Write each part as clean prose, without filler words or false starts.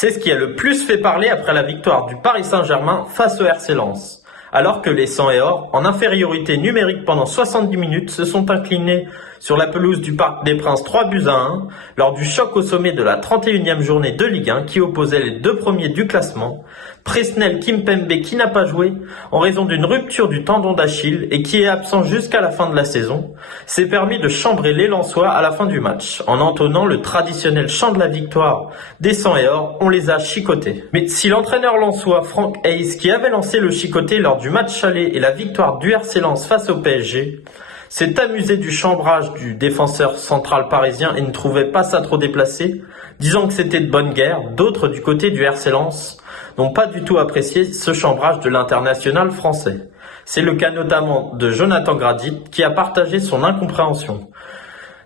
C'est ce qui a le plus fait parler après la victoire du Paris Saint-Germain face au RC Lens. Alors que les 100 et or, en infériorité numérique pendant 70 minutes, se sont inclinés sur la pelouse du Parc des Princes 3-1 lors du choc au sommet de la 31e journée de Ligue 1 qui opposait les deux premiers du classement, Presnel Kimpembe qui n'a pas joué en raison d'une rupture du tendon d'Achille et qui est absent jusqu'à la fin de la saison, s'est permis de chambrer les Lensois à la fin du match. En entonnant le traditionnel chant de la victoire des 100 et or, on les a chicotés. Mais si l'entraîneur lensois Franck Hayes, qui avait lancé le chicoté lors du match aller et la victoire du RC Lens face au PSG, s'est amusé du chambrage du défenseur central parisien et ne trouvait pas ça trop déplacé, disant que c'était de bonne guerre, d'autres du côté du RC Lens n'ont pas du tout apprécié ce chambrage de l'international français. C'est le cas notamment de Jonathan Gradit qui a partagé son incompréhension,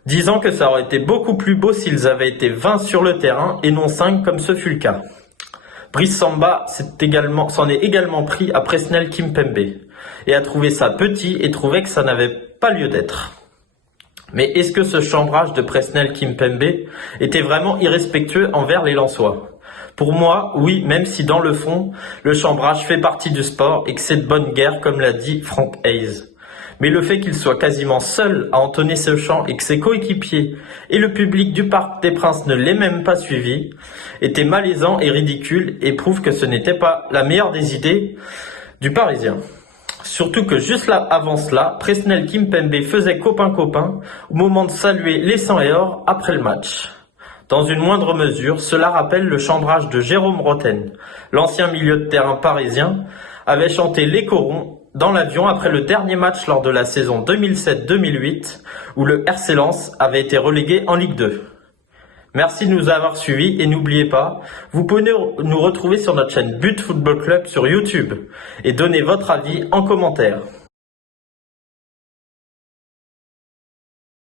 disant que ça aurait été beaucoup plus beau s'ils avaient été 20 sur le terrain et non 5 comme ce fut le cas. Brice Samba s'en est également pris à Presnel Kimpembe et a trouvé ça petit et trouvait que ça n'avait pas lieu d'être. Mais est-ce que ce chambrage de Presnel Kimpembe était vraiment irrespectueux envers les Lensois ? Pour moi, oui, même si dans le fond, le chambrage fait partie du sport et que c'est de bonne guerre, comme l'a dit Franck Hayes. Mais le fait qu'il soit quasiment seul à entonner ce chant et que ses coéquipiers et le public du Parc des Princes ne l'aient même pas suivi, était malaisant et ridicule et prouve que ce n'était pas la meilleure des idées du Parisien. Surtout que juste là, avant cela, Presnel Kimpembe faisait copain-copain au moment de saluer les 100 et or après le match. Dans une moindre mesure, cela rappelle le chambrage de Jérôme Rotten. L'ancien milieu de terrain parisien avait chanté les corons dans l'avion après le dernier match lors de la saison 2007-2008 où le RC Lens avait été relégué en Ligue 2. Merci de nous avoir suivis et n'oubliez pas, vous pouvez nous retrouver sur notre chaîne But Football Club sur YouTube et donner votre avis en commentaire.